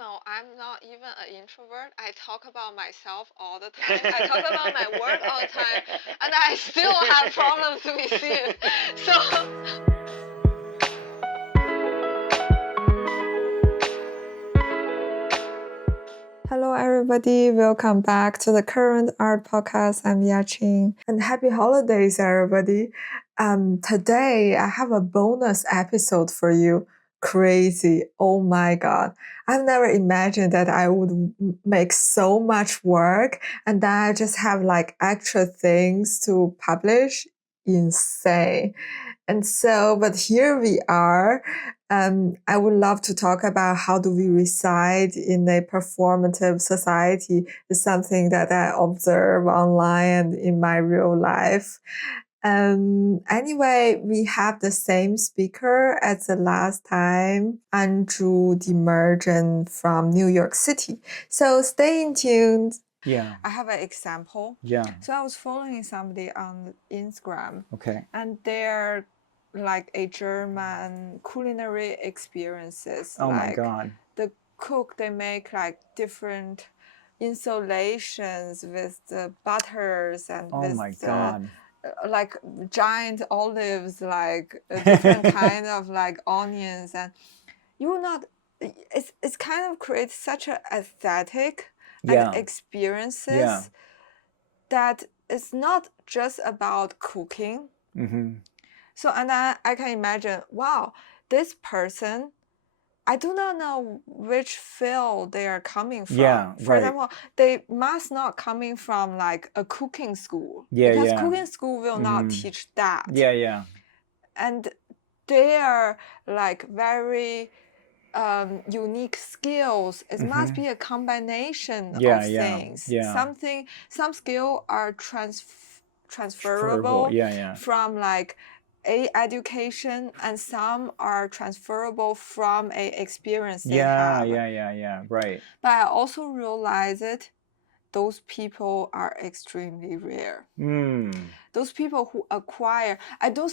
know, I'm not even an introvert. I talk about myself all the time. I talk about my work all the time, and I still have problems to be seen. So. Hello, everybody. Welcome back to the Current Art Podcast. I'm Yaching, and happy holidays, everybody. Today I have a bonus episode for you. Crazy. Oh my God. I've never imagined that I would make so much work and then I just have like extra things to publish. Insane. And so, but here we are. I would love to talk about how do we reside in a performative society. It's something that I observe online and in my real life. Anyway, we have the same speaker as the last time, Andrew Demirjian from New York City. So stay tuned. Yeah. I have an example. Yeah. So I was following somebody on Instagram. Okay. And they're like a German culinary experiences. Oh like my God. The cook, they make like different insulations with the butters and Oh with my God. like giant olives, like a different kind of like onions, and you will not. It's kind of creates such an aesthetic and experiences that it's not just about cooking. Mm-hmm. So, and I can imagine, wow, this person, I do not know which field they are coming from. Yeah, For example, they must not coming from like a cooking school. Because cooking school will not teach that. Yeah. And they are like very unique skills. It must be a combination of things. Yeah. Some skill are transferable from like a education, and some are transferable from a experience they have. Yeah. Right. But I also realize it. Those people are extremely rare. Those people who acquire, I don't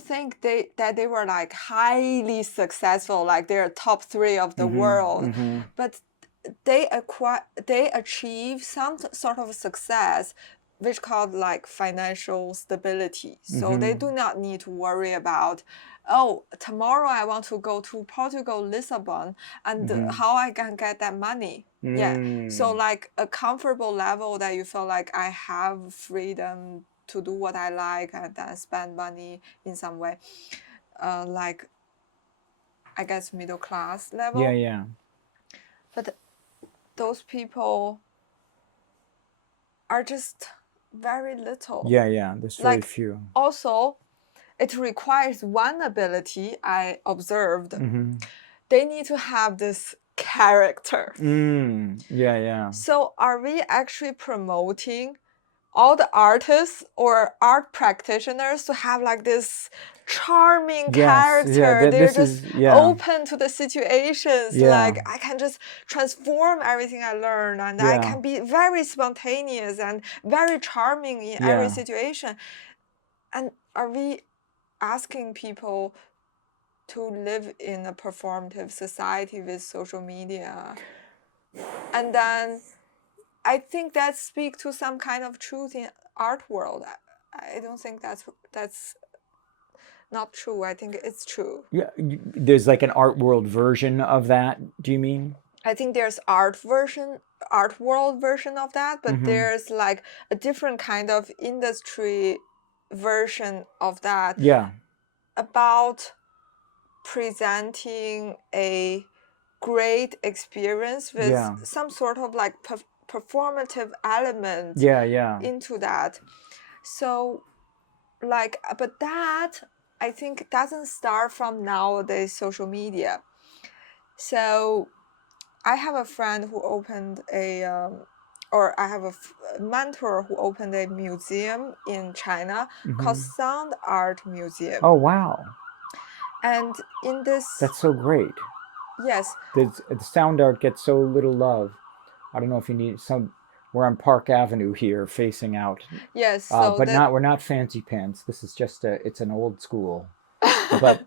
think that they were like highly successful, like they're top 3 of the world, but they achieve some sort of success, which called like financial stability. So they do not need to worry about, oh, tomorrow I want to go to Portugal, Lisbon, and how I can get that money. Yeah. So like a comfortable level that you feel like I have freedom to do what I like and then spend money in some way. Like, I guess middle class level. Yeah. But those people are just very little. Yeah. There's very few. Also, it requires one ability I observed. They need to have this character. Yeah. So are we actually promoting all the artists or art practitioners to have like this charming character? They're just open to the situations. Like, I can just transform everything I learn, and I can be very spontaneous and very charming in every situation. And are we asking people to live in a performative society with social media? And then I think that speaks to some kind of truth in art world. I don't think that's not true. I think it's true. Yeah, there's like an art world version of that, do you mean? I think there's art world version of that, but there's like a different kind of industry version of that. Yeah. About presenting a great experience with some sort of like performative element into that. So like, but that I think doesn't start from nowadays social media. So I have a friend who opened or I have a mentor who opened a museum in China called Sound Art Museum. Oh, wow. And in this... That's so great. Yes. The sound art gets so little love. I don't know if you need some... We're on Park Avenue here, facing out. Yes. So but we're not fancy pants. This is just it's an old school. But...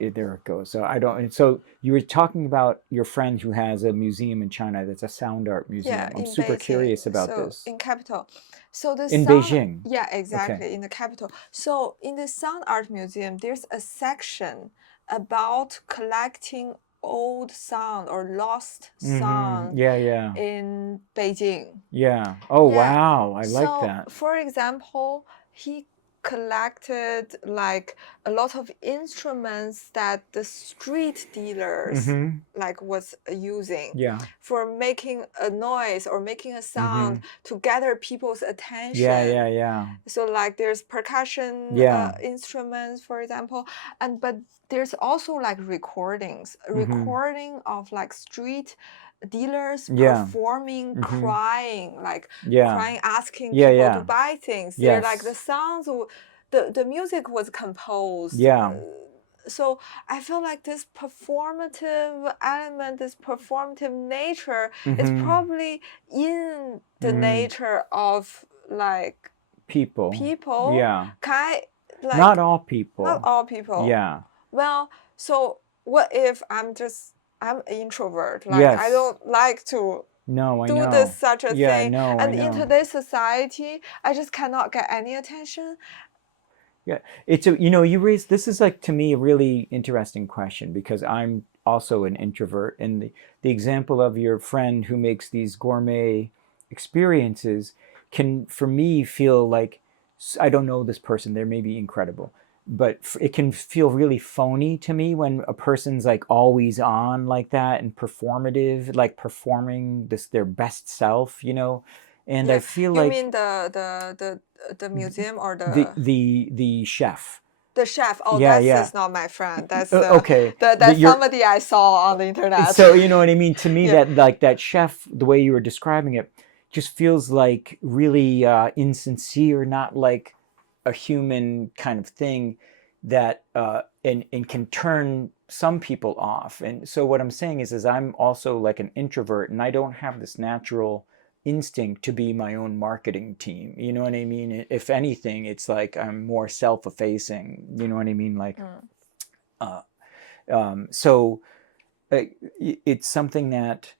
there it goes. So I don't. And so you were talking about your friend who has a museum in China that's a sound art museum. Yeah, I'm in super Beijing. curious about So this. in capital. So the In sound, Beijing. yeah, exactly, Okay. in the capital. So in the sound art museum, there's a section about collecting old sound or lost sound Yeah. in Beijing. Yeah. Oh, Yeah. wow. I like So, that. for example, he collected like a lot of instruments that the street dealers like was using Yeah. for making a noise or making a sound to gather people's attention. Yeah. So like there's percussion Yeah. instruments, for example, but there's also like recording of like street dealers performing, crying, like crying, asking people to buy things. They're like the sounds, the music was composed. So I feel like this performative element, this performative nature is probably in the nature of like people. Yeah. Not all people. Not all people. Yeah. Well, so what if I'm an introvert? Like I don't like to do this such a thing. And in today's society, I just cannot get any attention. Yeah, it's you raised, this is like, to me, a really interesting question, because I'm also an introvert, and the example of your friend who makes these gourmet experiences can, for me, feel like, I don't know this person, they may be incredible, but it can feel really phony to me when a person's like always on like that and performative, like performing their best self, and I feel like, you mean the museum or the chef. The chef. Oh, Yeah, that's not my friend. That's okay. That's somebody I saw on the internet. So you know what I mean? To me, that like that chef, the way you were describing it, just feels like really insincere, not like a human kind of thing that and can turn some people off. And so what I'm saying is I'm also like an introvert, and I don't have this natural instinct to be my own marketing team. You know what I mean? If anything, it's like I'm more self-effacing. You know what I mean? Like, so it's something that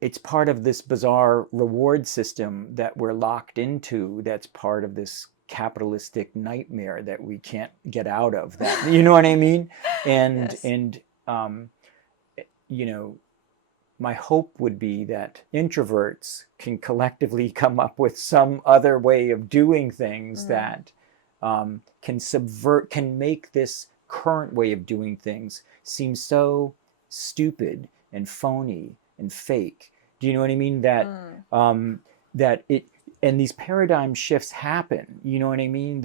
it's part of this bizarre reward system that we're locked into, that's part of this capitalistic nightmare that we can't get out of, that, you know what I mean? And my hope would be that introverts can collectively come up with some other way of doing things that can make this current way of doing things seem so stupid and phony and fake. Do you know what I mean? That it, and these paradigm shifts happen. You know what I mean?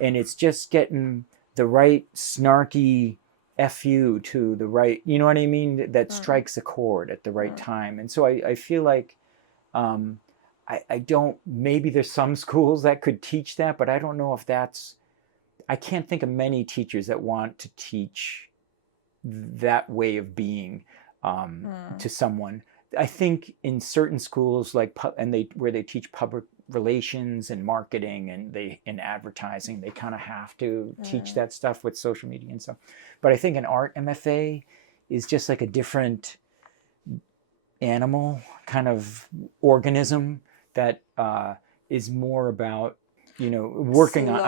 And it's just getting the right snarky FU to the right, you know what I mean? That strikes a chord at the right time. And so I feel like I don't, maybe there's some schools that could teach that, but I don't know if I can't think of many teachers that want to teach that way of being to someone. I think in certain schools, like where they teach public relations and marketing and in advertising, they kind of have to teach that stuff with social media and stuff. But I think an art MFA is just like a different animal kind of organism that is more about working on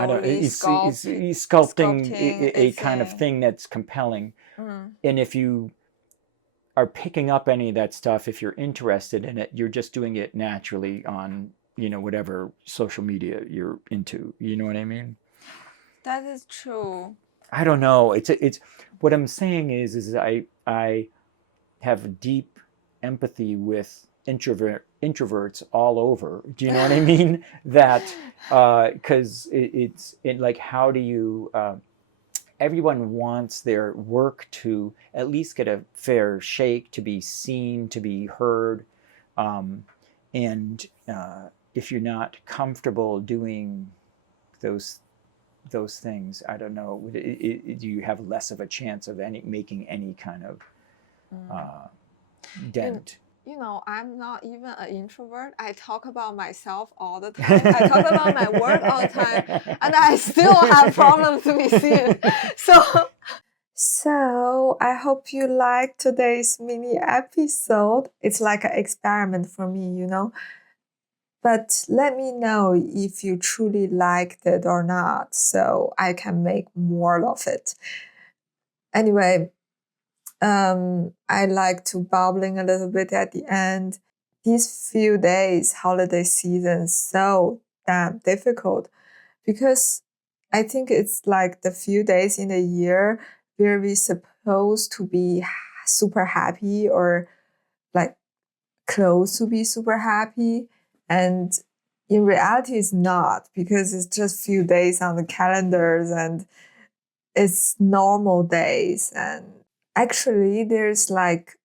sculpting a kind of thing that's compelling. And if you are picking up any of that stuff, if you're interested in it, you're just doing it naturally on whatever social media you're into. You know what I mean? That is true. I don't know. It's what I'm saying is I have deep empathy with introverts all over. Do you know what I mean? That because it's like, how do you everyone wants their work to at least get a fair shake, to be seen, to be heard, and if you're not comfortable doing those things, I don't know, do you have less of a chance of making any kind of dent? you know, I'm not even an introvert. I talk about myself all the time. I talk about my work all the time, and I still have problems to be seen. So I hope you liked today's mini episode. It's like an experiment for me, you know. But let me know if you truly liked it or not, so I can make more of it. Anyway, I like to babbling a little bit at the end. These few days, holiday season, so damn difficult because I think it's like the few days in the year where we're supposed to be super happy or like close to be super happy. And in reality, it's not, because it's just few days on the calendars and it's normal days. And actually, there's like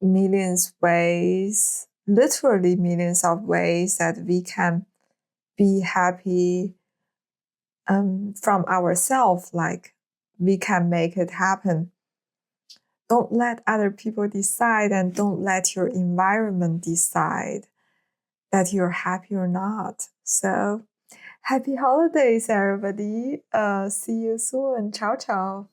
millions ways, literally millions of ways that we can be happy from ourselves. Like we can make it happen. Don't let other people decide, and don't let your environment decide that you're happy or not. So happy holidays, everybody. See you soon. Ciao, ciao.